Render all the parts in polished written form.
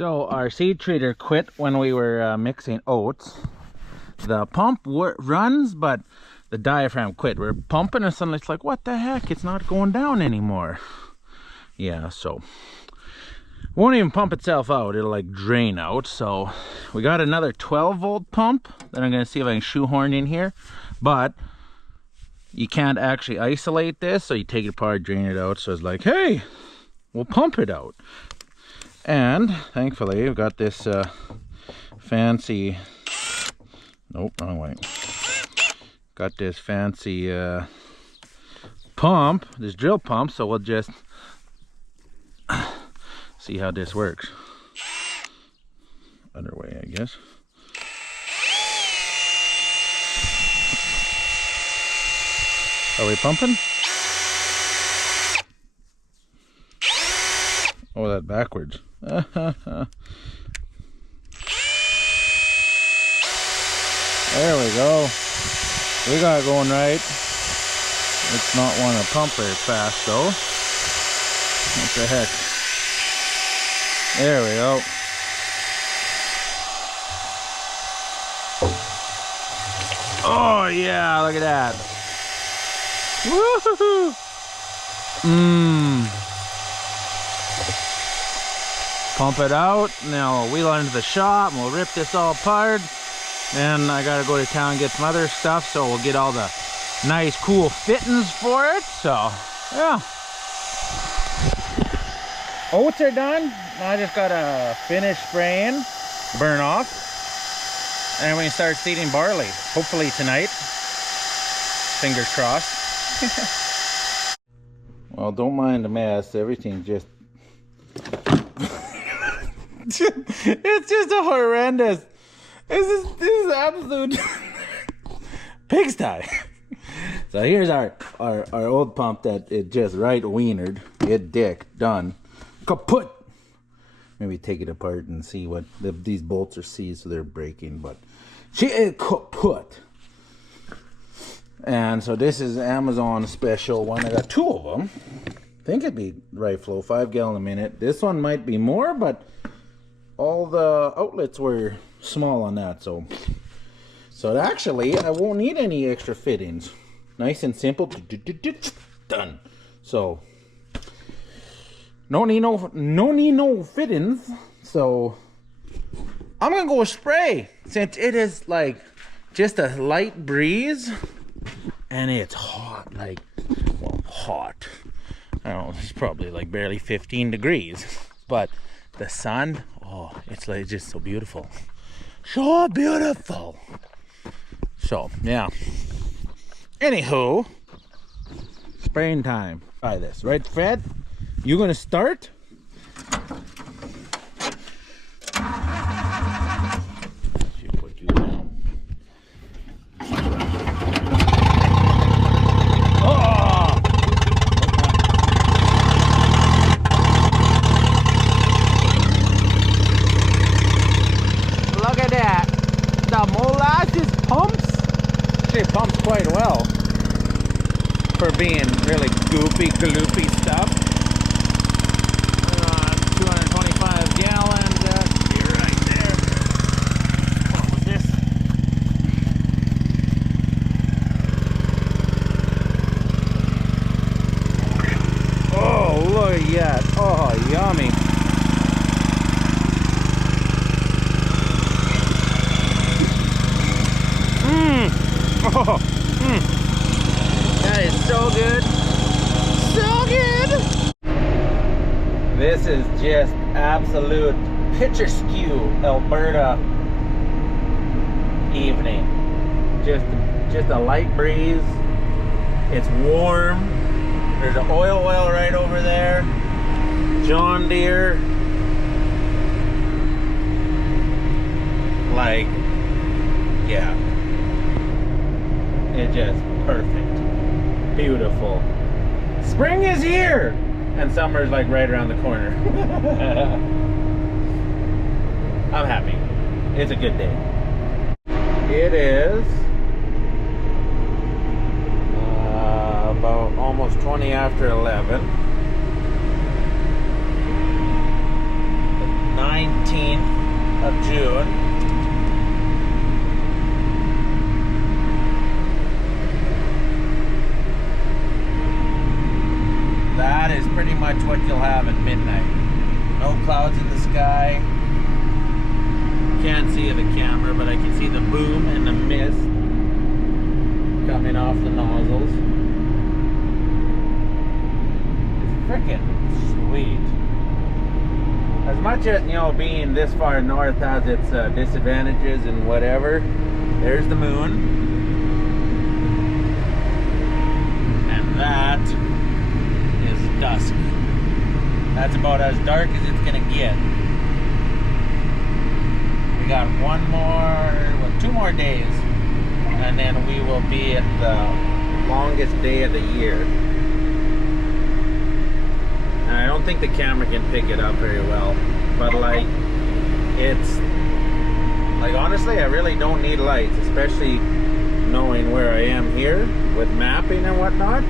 So our seed treater quit when we were mixing oats. The pump runs, but the diaphragm quit. We're pumping and suddenly it's like, what the heck? It's not going down anymore. Yeah, so won't even pump itself out. It'll like drain out. So we got another 12-volt pump that I'm going to see if I can shoehorn in here. But you can't actually isolate this, so you take it apart, drain it out. So it's like, hey, we'll pump it out. And thankfully we've got this fancy, nope, wrong way. Got this fancy pump, this drill pump, so we'll just see how this works. Other way, I guess. Are we pumping? Oh, that backwards. There we go. We got it going right. It's not want to pump very fast though. What the heck? There we go. Oh yeah, look at that. Woohoo! Pump it out. Now we'll wheel into the shop and we'll rip this all apart. Then I gotta go to town and get some other stuff, so we'll get all the nice cool fittings for it. So yeah, oats are done. Now I just gotta finish spraying Burnoff, and we can start seeding barley hopefully tonight, fingers crossed. Well, don't mind the mess. Everything just it's just a horrendous. This is absolute pigsty. So here's our old pump that it just right wienered. It dick done. Kaput. Maybe take it apart and see what these bolts are seized, so they're breaking. But it kaput. And so this is Amazon special one. I got two of them. I think it'd be right flow, 5 gallon a minute. This one might be more, but all the outlets were small on that, so actually I won't need any extra fittings. Nice and simple. Done. So no need no fittings. So I'm gonna go spray, since it is like just a light breeze and it's hot, like, well, hot. I don't know, it's probably like barely 15 degrees, but the sun, oh, it's like just so beautiful. So beautiful. So yeah, anywho, spraying time. Try this, right, Fred? You gonna start? Should put you down. Oh! Look at that. The molasses pumps. She pumps quite well for being really goopy, gloopy stuff. 225 gallons. You're right there. What was this? Oh, look at that. Oh, yummy. Oh, that is so good. So good. This is just absolute picturesque Alberta evening. Just a light breeze. It's warm. There's an oil well right over there. John Deere. Like, yeah. It's just perfect. Beautiful. Spring is here! And summer's like right around the corner. I'm happy. It's a good day. It is about almost 20 after 11. The 19th of June. That is pretty much what you'll have at midnight. No clouds in the sky. Can't see the camera, but I can see the boom and the mist coming off the nozzles. It's freaking sweet. As much as, you know, being this far north has its disadvantages and whatever, there's the moon. And that is dusk. That's about as dark as it's gonna get. We got two more days, and then we will be at the longest day of the year. And I don't think the camera can pick it up very well, but like, it's like, honestly, I really don't need lights, especially knowing where I am here with mapping and whatnot.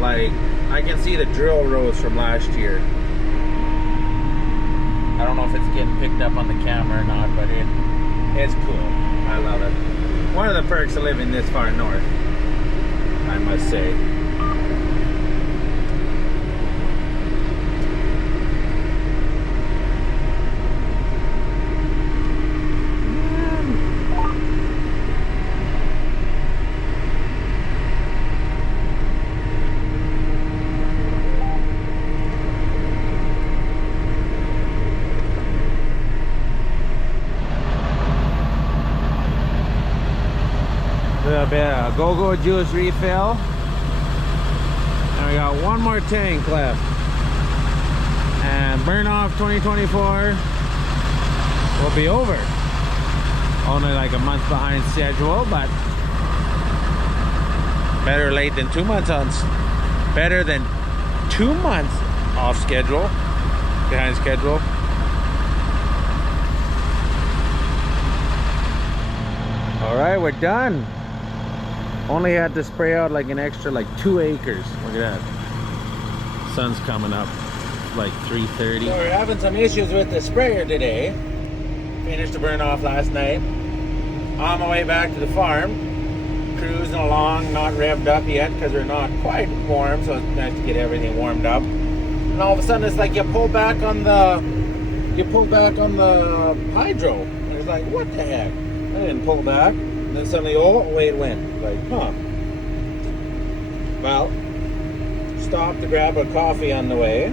Like, I can see the drill rows from last year. I don't know if it's getting picked up on the camera or not, but it's cool. I love it. One of the perks of living this far north, I must say. A bit of go-go juice refill, and we got one more tank left, and Burnoff 2024 will be over. Only like a month behind schedule, but better late than 2 months better than 2 months off schedule, behind schedule. All right, we're done. Only had to spray out like an extra 2 acres. Look at that. Sun's coming up like 3:30. So we're having some issues with the sprayer today. Finished the burn off last night. On my way back to the farm, cruising along, not revved up yet because we're not quite warm, so it's nice to get everything warmed up. And all of a sudden it's like you pull back on the hydro. And it's like, what the heck? I didn't pull back. And then suddenly, oh, away it went. Like, huh. Well, stopped to grab a coffee on the way.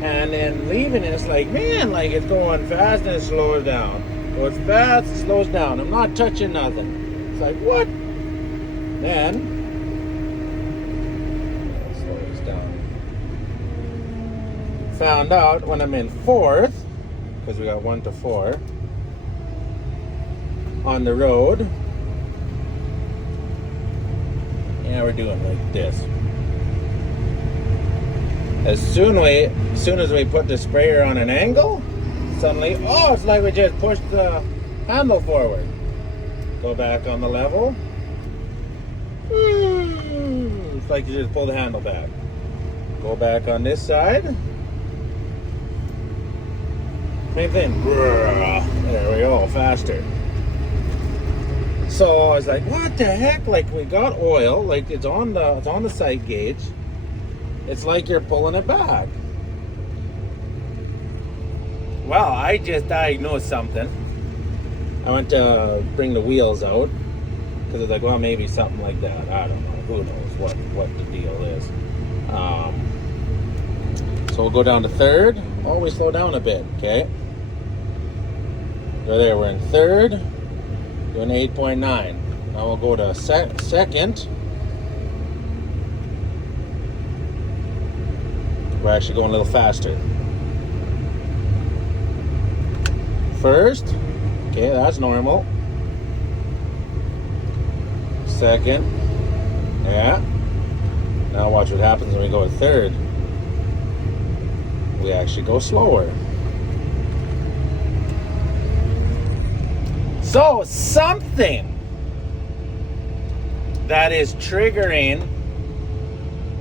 And then leaving, and it's like, man, like it's going fast and it slows down. Goes fast, it slows down. I'm not touching nothing. It's like, what? Then, it slows down. Found out when I'm in fourth, because we got 1 to 4, on the road. Yeah, we're doing like this. As soon as we put the sprayer on an angle, suddenly, oh, it's like we just pushed the handle forward. Go back on the level. It's like you just pull the handle back. Go back on this side. Same thing. There we go, faster. So I was like, what the heck? Like, we got oil, like it's on the sight gauge. It's like you're pulling it back. Well, I just diagnosed something. I went to bring the wheels out because it's like, well, maybe something like that. I don't know. Who knows what the deal is. So we'll go down to third. Always slow down a bit, okay? So there, we're in third. Doing 8.9. Now we'll go to second. We're actually going a little faster. First, okay, that's normal. Second, yeah. Now watch what happens when we go to third. We actually go slower. So something that is triggering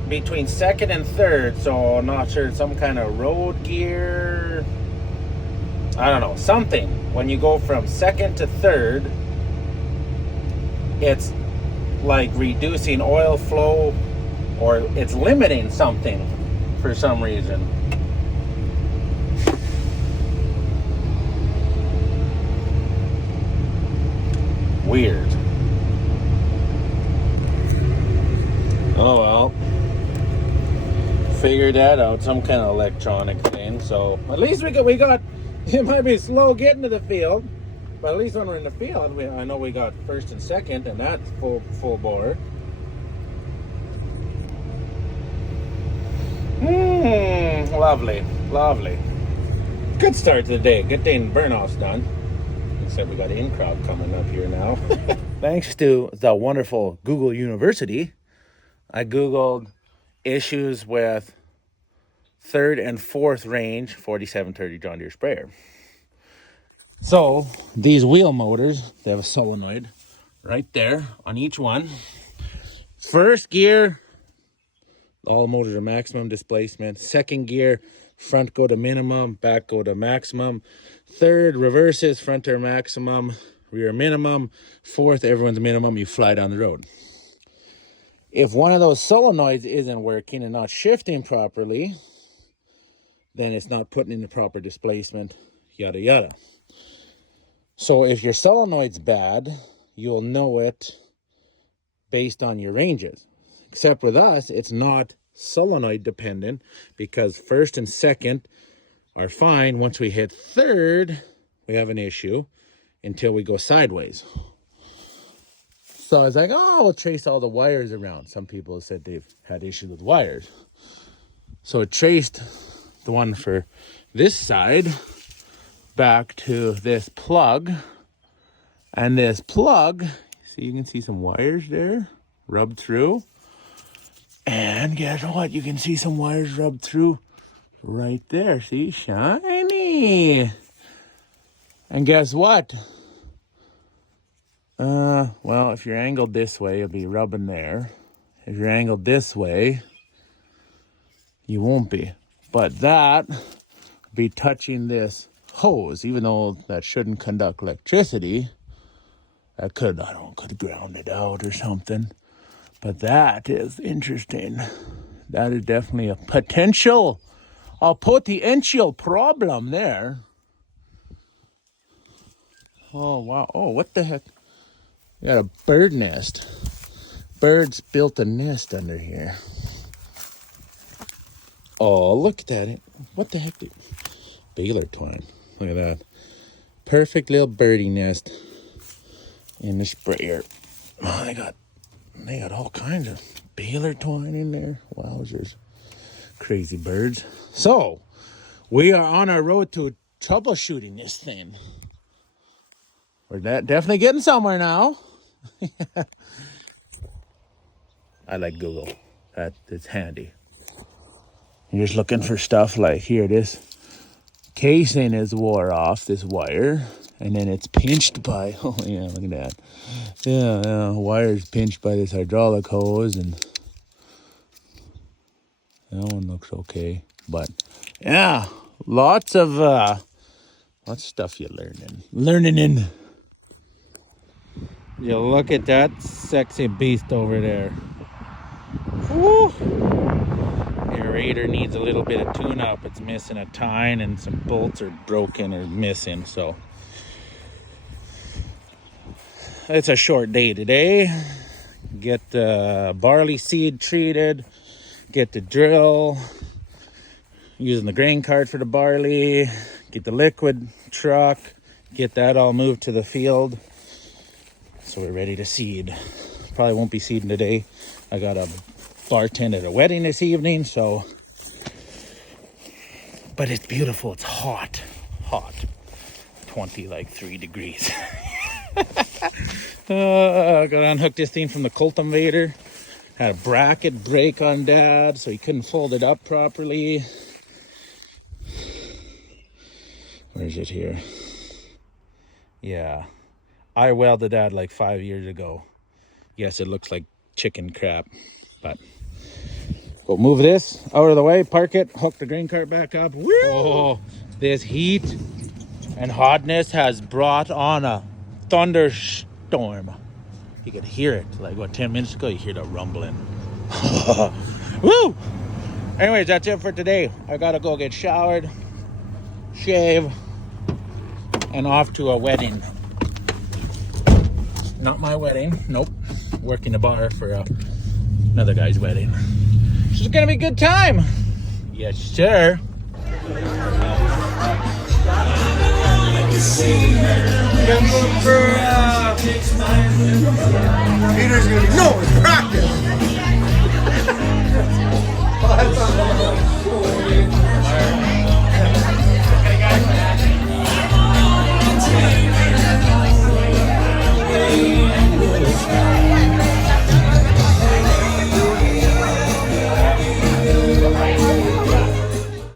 between second and third, so I'm not sure, some kind of road gear I don't know, something. When you go from second to third, it's like reducing oil flow, or it's limiting something for some reason. Weird. Oh well. Figured that out, some kind of electronic thing. So at least we got it might be slow getting to the field, but at least when we're in the field, I know we got first and second, and that's full bore. Lovely, lovely. Good start to the day. Good thing Burnoff's done. Except we got in crowd coming up here now. Thanks to the wonderful Google University, I Googled issues with third and fourth range 4730 John Deere sprayer. So these wheel motors, they have a solenoid right there on each one. First gear, all motors are maximum displacement. Second gear, front go to minimum, back go to maximum. Third, reverses, front are maximum, rear minimum. Fourth, everyone's minimum, you fly down the road. If one of those solenoids isn't working and not shifting properly, then it's not putting in the proper displacement, yada yada. So if your solenoid's bad, you'll know it based on your ranges. Except with us, it's not solenoid dependent, because first and second are fine. Once we hit third, we have an issue until we go sideways. So I was like, oh, we'll trace all the wires around. Some people have said they've had issues with wires. So it traced the one for this side back to this plug. And this plug, see, you can see some wires there rubbed through. And guess what? You can see some wires rubbed through right there. See, shiny. And guess what? Well, if you're angled this way, it'll be rubbing there. If you're angled this way, you won't be. But that will be touching this hose, even though that shouldn't conduct electricity. That could, I don't know, could ground it out or something. But that is interesting. That is definitely a potential problem there. Oh, wow. Oh, what the heck? We got a bird nest. Birds built a nest under here. Oh, look at that. What the heck? Baler twine. Look at that. Perfect little birdie nest in the sprayer. Oh, they got all kinds of baler twine in there. Wowzers. Crazy birds. So, we are on our road to troubleshooting this thing. We're definitely getting somewhere now. I like Google. It's handy. You're just looking for stuff like, here, this casing is wore off, this wire, and then it's pinched by, oh yeah, look at that. Yeah, wire's pinched by this hydraulic hose, and that one looks okay. But yeah, lots of stuff you're learning in. You look at that sexy beast over there. Woo! Aerator needs a little bit of tune-up. It's missing a tine, and some bolts are broken or missing. So it's a short day today. Get the barley seed treated. Get the drill. Using the grain cart for the barley. Get the liquid truck. Get that all moved to the field. So we're ready to seed. Probably won't be seeding today. I got a bartend at a wedding this evening, so. But it's beautiful. It's hot. 3 degrees. Got to unhook this thing from the cultivator. Had a bracket break on Dad, so he couldn't fold it up properly. Where is it here? Yeah. I welded that like 5 years ago. Yes, it looks like chicken crap, but we'll move this out of the way, park it, hook the grain cart back up. Woo! Oh, this heat. And hotness has brought on a thunderstorm. You could hear it. Like, what, 10 minutes ago, you hear the rumbling. Woo! Anyways, that's it for today. I gotta go get showered, shave, and off to a wedding. Not my wedding. Nope. Working the bar for another guy's wedding. It's gonna be a good time. Yes, sir. Peter's gonna be no, it's practice.